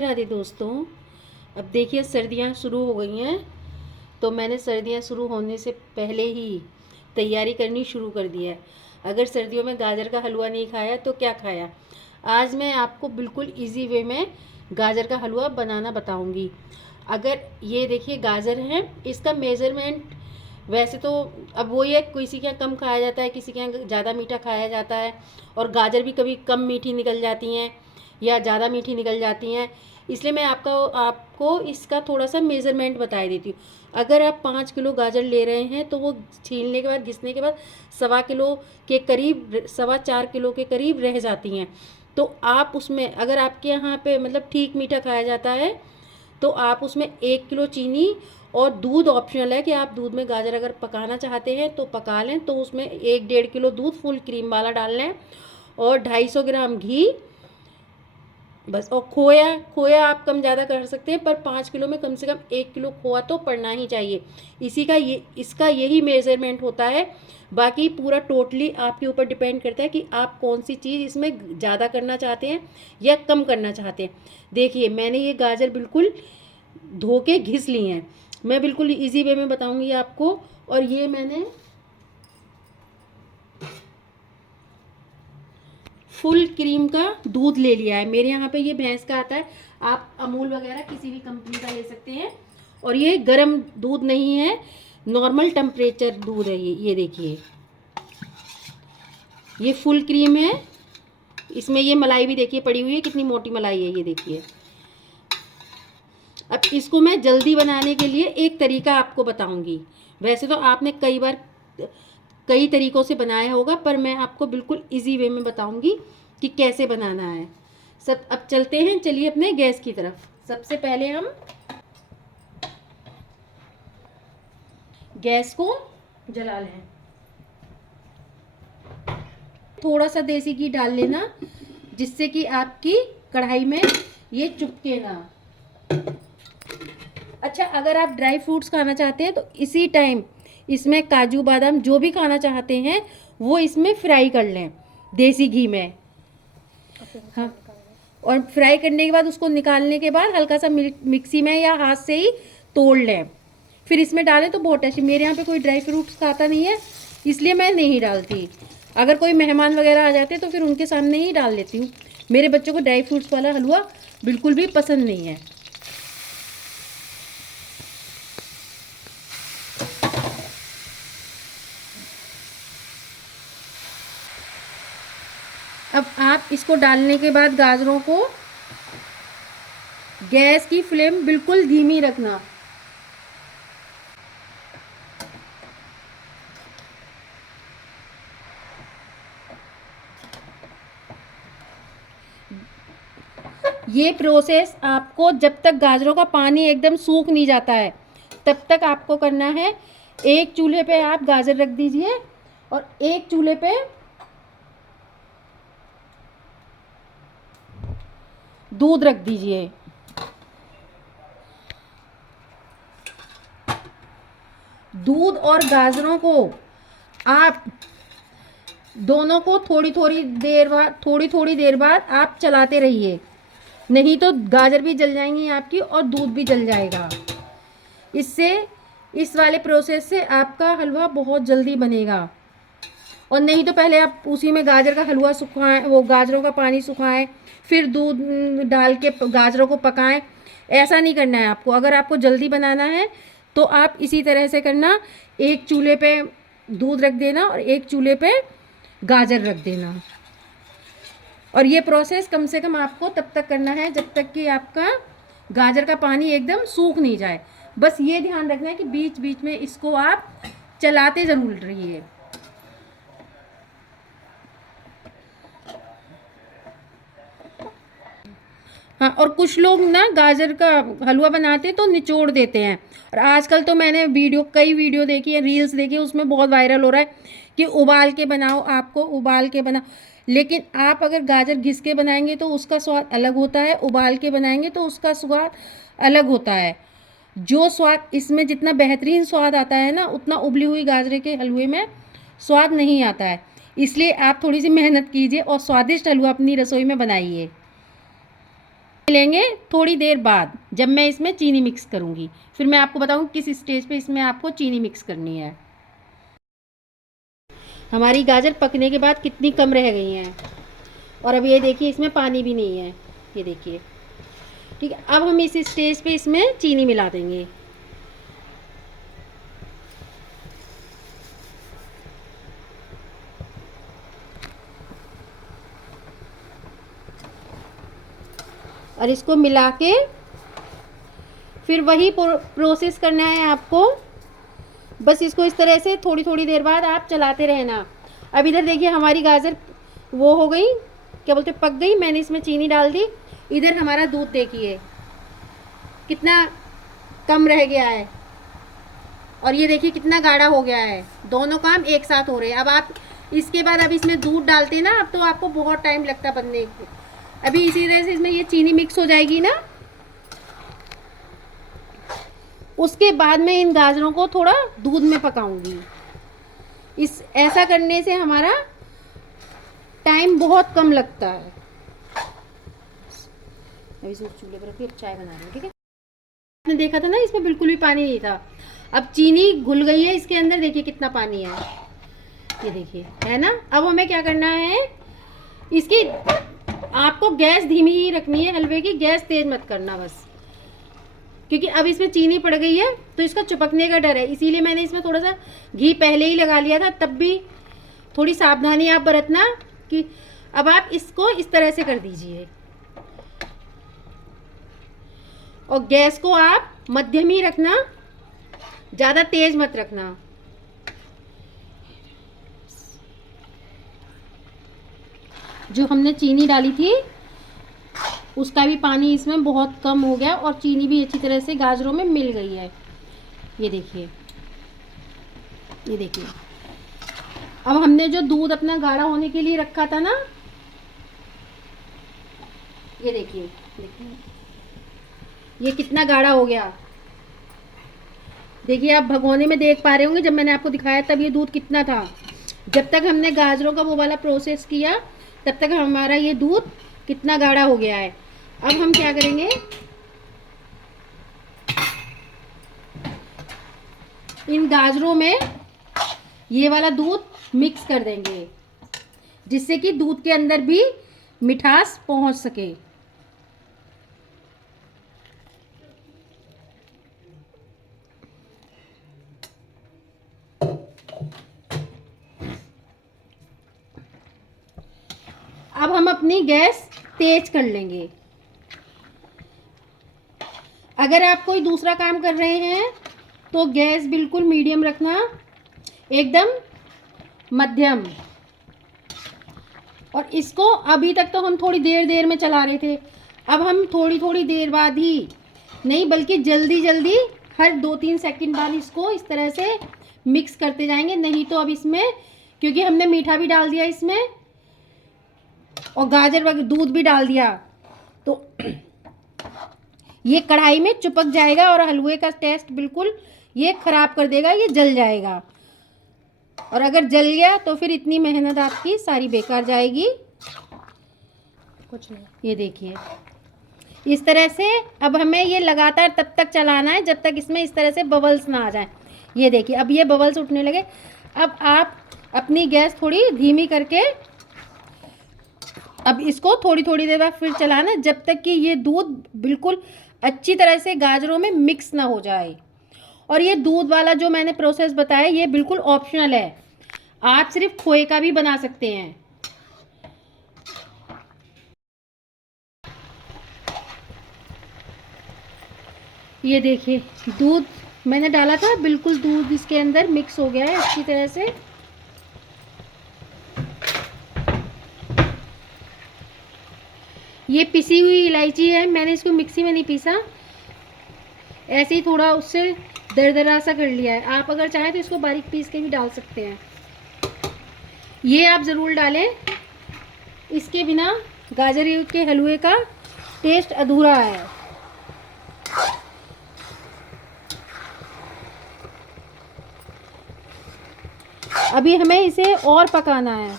राधे दोस्तों, अब देखिए सर्दियाँ शुरू हो गई हैं। तो मैंने सर्दियाँ शुरू होने से पहले ही तैयारी करनी शुरू कर दी है। अगर सर्दियों में गाजर का हलवा नहीं खाया तो क्या खाया। आज मैं आपको बिल्कुल इजी वे में गाजर का हलवा बनाना बताऊंगी। अगर ये देखिए गाजर है, इसका मेज़रमेंट वैसे तो अब वही है, किसी के यहाँ कम खाया जाता है, किसी के यहाँ ज़्यादा मीठा खाया जाता है। और गाजर भी कभी कम मीठी निकल जाती हैं या ज़्यादा मीठी निकल जाती हैं। इसलिए मैं आपको इसका थोड़ा सा मेज़रमेंट बता देती हूँ। अगर आप 5 किलो गाजर ले रहे हैं तो वो छीलने के बाद, घिसने के बाद 1.25 किलो के करीब, 4.25 किलो के करीब रह जाती हैं। तो आप उसमें, अगर आपके यहाँ पे मतलब ठीक मीठा खाया जाता है तो आप उसमें 1 किलो चीनी और दूध ऑप्शनल है कि आप दूध में गाजर अगर पकाना चाहते हैं तो पका लें। तो उसमें 1-1.5 किलो दूध फुल क्रीम वाला डाल लें और 250 ग्राम घी बस। और खोया आप कम ज़्यादा कर सकते हैं, पर 5 किलो में कम से कम 1 किलो खोआ तो पड़ना ही चाहिए। इसका यही मेज़रमेंट होता है। बाकी पूरा टोटली आपके ऊपर डिपेंड करता है कि आप कौन सी चीज़ इसमें ज़्यादा करना चाहते हैं या कम करना चाहते हैं। देखिए मैंने ये गाजर बिल्कुल धो के घिस ली हैं। मैं बिल्कुल इजी वे में बताऊंगी आपको। और ये मैंने फुल क्रीम का दूध ले लिया है। मेरे यहाँ पे ये भैंस का आता है, आप अमूल वगैरह किसी भी कंपनी का ले सकते हैं। और ये गर्म दूध नहीं है, नॉर्मल टेम्परेचर दूध है। ये देखिए, ये फुल क्रीम है। इसमें ये मलाई भी देखिए पड़ी हुई है, कितनी मोटी मलाई है ये देखिए। अब इसको मैं जल्दी बनाने के लिए एक तरीका आपको बताऊंगी। वैसे तो आपने कई तरीकों से बनाया होगा, पर मैं आपको बिल्कुल इजी वे में बताऊंगी कि कैसे बनाना है। अब चलते हैं, चलिए अपने गैस की तरफ। सबसे पहले हम गैस को जला लें। थोड़ा सा देसी घी डाल लेना, जिससे कि आपकी कढ़ाई में ये चुपके ना। अच्छा, अगर आप ड्राई फ्रूट्स खाना चाहते हैं तो इसी टाइम इसमें काजू बादाम जो भी खाना चाहते हैं वो इसमें फ्राई कर लें देसी घी में। हाँ, और फ्राई करने के बाद उसको निकालने के बाद हल्का सा मिक्सी में या हाथ से ही तोड़ लें, फिर इसमें डालें तो बहुत टेस्टी। मेरे यहाँ पे कोई ड्राई फ्रूट्स खाता नहीं है, इसलिए मैं नहीं डालती। अगर कोई मेहमान वगैरह आ जाते तो फिर उनके सामने ही डाल लेती हूँ। मेरे बच्चों को ड्राई फ्रूट्स वाला हलवा बिल्कुल भी पसंद नहीं है। अब आप इसको डालने के बाद गाजरों को गैस की फ्लेम बिल्कुल धीमी रखना। ये प्रोसेस आपको जब तक गाजरों का पानी एकदम सूख नहीं जाता है तब तक आपको करना है। एक चूल्हे पे आप गाजर रख दीजिए और एक चूल्हे पे दूध रख दीजिए। दूध और गाजरों को आप दोनों को थोड़ी थोड़ी देर बाद आप चलाते रहिए, नहीं तो गाजर भी जल जाएंगी आपकी और दूध भी जल जाएगा। इस वाले प्रोसेस से आपका हलवा बहुत जल्दी बनेगा। और नहीं तो पहले आप उसी में गाजर का हलवा सुखाएं, वो गाजरों का पानी सुखाएं, फिर दूध डाल के गाजरों को पकाएं। ऐसा नहीं करना है आपको। अगर आपको जल्दी बनाना है तो आप इसी तरह से करना। एक चूल्हे पे दूध रख देना और एक चूल्हे पे गाजर रख देना। और ये प्रोसेस कम से कम आपको तब तक करना है जब तक कि आपका गाजर का पानी एकदम सूख नहीं जाए। बस ये ध्यान रखना है कि बीच बीच में इसको आप चलाते ज़रूर रहिए। हाँ, और कुछ लोग ना गाजर का हलवा बनाते हैं तो निचोड़ देते हैं। और आजकल तो मैंने कई वीडियो देखी है, रील्स देखी है, उसमें बहुत वायरल हो रहा है कि उबाल के बनाओ, आपको उबाल के बनाओ। लेकिन आप अगर गाजर घिस के बनाएंगे तो उसका स्वाद अलग होता है, उबाल के बनाएंगे तो उसका स्वाद अलग होता है। जो स्वाद इसमें जितना बेहतरीन स्वाद आता है ना, उतना उबली हुई गाजर के हलवे में स्वाद नहीं आता है। इसलिए आप थोड़ी सी मेहनत कीजिए और स्वादिष्ट हलवा अपनी रसोई में बनाइए। लेंगे थोड़ी देर बाद, जब मैं इसमें चीनी मिक्स करूँगी। फिर मैं आपको बताऊँ किस स्टेज पे इसमें आपको चीनी मिक्स करनी है। हमारी गाजर पकने के बाद कितनी कम रह गई हैं, और अब ये देखिए इसमें पानी भी नहीं है, ये देखिए। ठीक है, अब हम इस स्टेज पे इसमें चीनी मिला देंगे। और इसको मिला के फिर वही प्रोसेस करना है आपको। बस इसको इस तरह से थोड़ी थोड़ी देर बाद आप चलाते रहना। अब इधर देखिए हमारी गाजर वो हो गई, क्या बोलते, पक गई। मैंने इसमें चीनी डाल दी। इधर हमारा दूध देखिए कितना कम रह गया है, और ये देखिए कितना गाढ़ा हो गया है। दोनों काम एक साथ हो रहे हैं। अब आप इसके बाद अब इसमें दूध डालते हैं ना, अब तो आपको बहुत टाइम लगता बनने को। अभी इसी तरह से इसमें ये चीनी मिक्स हो जाएगी ना, उसके बाद मैं इन गाजरों को थोड़ा दूध में पकाऊंगी। इस ऐसा करने से हमारा टाइम बहुत कम लगता है। अभी इसे चूल्हे पर रखिए, चाय बना रही हूँ। ठीक है, आपने देखा था ना इसमें बिल्कुल भी पानी नहीं था। अब चीनी घुल गई है इसके अंदर, देखिए कितना पानी है, ये देखिए, है ना। अब हमें क्या करना है, इसकी आपको गैस धीमी ही रखनी है हलवे की, गैस तेज मत करना बस, क्योंकि अब इसमें चीनी पड़ गई है तो इसका चिपकने का डर है। इसीलिए मैंने इसमें थोड़ा सा घी पहले ही लगा लिया था। तब भी थोड़ी सावधानी आप बरतना कि अब आप इसको इस तरह से कर दीजिए, और गैस को आप मध्यम ही रखना, ज़्यादा तेज मत रखना। जो हमने चीनी डाली थी उसका भी पानी इसमें बहुत कम हो गया, और चीनी भी अच्छी तरह से गाजरों में मिल गई है। ये देखिए, ये देखिए। अब हमने जो दूध अपना गाढ़ा होने के लिए रखा था ना, ये देखिए, देखिए ये कितना गाढ़ा हो गया। देखिए आप भगोने में देख पा रहे होंगे, जब मैंने आपको दिखाया तब ये दूध कितना था। जब तक हमने गाजरों का वो वाला प्रोसेस किया तब तक हमारा ये दूध कितना गाढ़ा हो गया है। अब हम क्या करेंगे, इन गाजरों में ये वाला दूध मिक्स कर देंगे, जिससे कि दूध के अंदर भी मिठास पहुंच सके। अब हम अपनी गैस तेज कर लेंगे। अगर आप कोई दूसरा काम कर रहे हैं तो गैस बिल्कुल मीडियम रखना, एकदम मध्यम। और इसको अभी तक तो हम थोड़ी देर देर में चला रहे थे, अब हम थोड़ी थोड़ी देर बाद ही नहीं, बल्कि जल्दी जल्दी हर 2-3 सेकंड बाद इसको इस तरह से मिक्स करते जाएंगे। नहीं तो अब इसमें, क्योंकि हमने मीठा भी डाल दिया इसमें और गाजर वगैरह दूध भी डाल दिया, तो ये कढ़ाई में चिपक जाएगा और हलवे का टेस्ट बिल्कुल ये ख़राब कर देगा, ये जल जाएगा। और अगर जल गया तो फिर इतनी मेहनत आपकी सारी बेकार जाएगी। कुछ नहीं, ये देखिए इस तरह से। अब हमें ये लगातार तब तक चलाना है जब तक इसमें इस तरह से बबल्स ना आ जाए। ये देखिए अब ये बबल्स उठने लगे। अब आप अपनी गैस थोड़ी धीमी करके अब इसको थोड़ी थोड़ी देर बाद फिर चलाना, जब तक कि ये दूध बिल्कुल अच्छी तरह से गाजरों में मिक्स ना हो जाए। और ये दूध वाला जो मैंने प्रोसेस बताया ये बिल्कुल ऑप्शनल है, आप सिर्फ खोए का भी बना सकते हैं। ये देखिए दूध मैंने डाला था, बिल्कुल दूध इसके अंदर मिक्स हो गया है अच्छी तरह से। ये पिसी हुई इलायची है, मैंने इसको मिक्सी में नहीं पीसा, ऐसे ही थोड़ा उससे दरदरा सा कर लिया है। आप अगर चाहें तो इसको बारीक पीस के भी डाल सकते हैं, ये आप ज़रूर डालें। इसके बिना गाजर के हलवे का टेस्ट अधूरा है। अभी हमें इसे और पकाना है।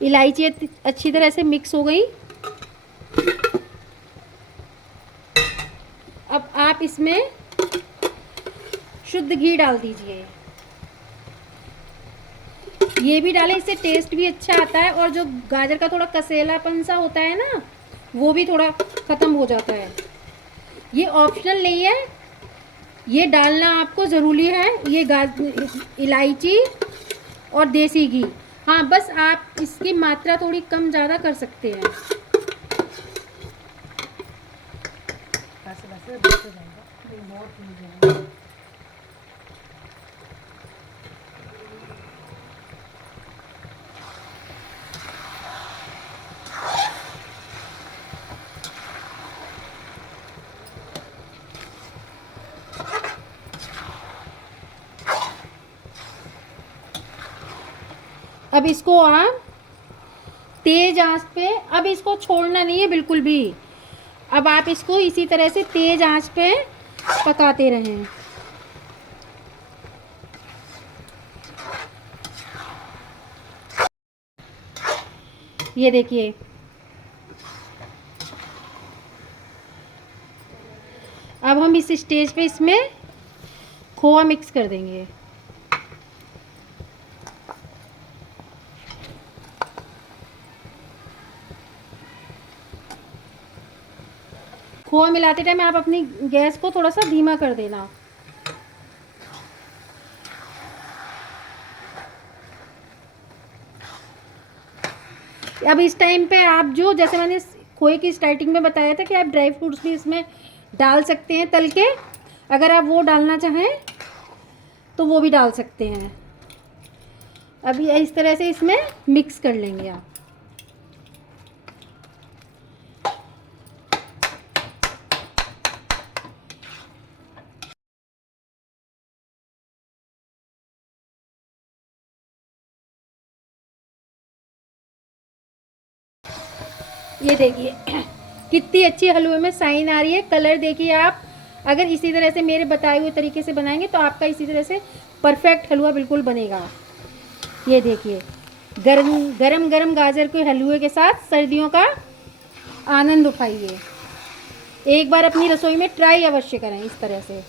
इलायची अच्छी तरह से मिक्स हो गई। अब आप इसमें शुद्ध घी डाल दीजिए। ये भी डालें, इससे टेस्ट भी अच्छा आता है और जो गाजर का थोड़ा कसेलापन सा होता है ना, वो भी थोड़ा ख़त्म हो जाता है। ये ऑप्शनल नहीं है, ये डालना आपको ज़रूरी है। ये इलायची और देसी घी, हाँ बस आप इसकी मात्रा थोड़ी कम ज़्यादा कर सकते हैं। अब इसको आप तेज आंच पे, अब इसको छोड़ना नहीं है बिल्कुल भी। अब आप इसको इसी तरह से तेज आंच पे पकाते रहें। ये देखिए, अब हम इस स्टेज पे इसमें खोआ मिक्स कर देंगे। खोआ मिलाते टाइम आप अपनी गैस को थोड़ा सा धीमा कर देना। अब इस टाइम पे आप जो, जैसे मैंने खोए की स्टार्टिंग में बताया था कि आप ड्राई फ्रूट्स भी इसमें डाल सकते हैं तल के, अगर आप वो डालना चाहें तो वो भी डाल सकते हैं। अब ये इस तरह से इसमें मिक्स कर लेंगे आप। ये देखिए कितनी अच्छी हलवे में साइन आ रही है। कलर देखिए आप, अगर इसी तरह से मेरे बताए हुए तरीके से बनाएंगे तो आपका इसी तरह से परफेक्ट हलवा बिल्कुल बनेगा। ये देखिए, गरम गरम गरम गाजर के हलवे के साथ सर्दियों का आनंद उठाइए। एक बार अपनी रसोई में ट्राई अवश्य करें इस तरह से।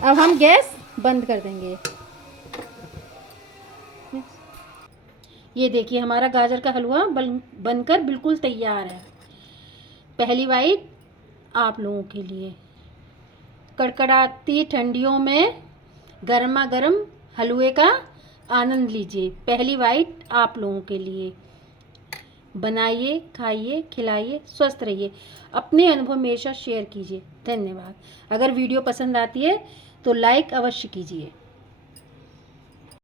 अब हम गैस बंद कर देंगे। ये देखिए, हमारा गाजर का हलवा बनकर बिल्कुल तैयार है। पहली बाइट आप लोगों के लिए। कड़कड़ाती ठंडियों में गर्मा गर्म हलवे का आनंद लीजिए। पहली बाइट आप लोगों के लिए। बनाइए, खाइए, खिलाइए, स्वस्थ रहिए। अपने अनुभव मेरे साथ शेयर कीजिए। धन्यवाद। अगर वीडियो पसंद आती है तो लाइक अवश्य कीजिए।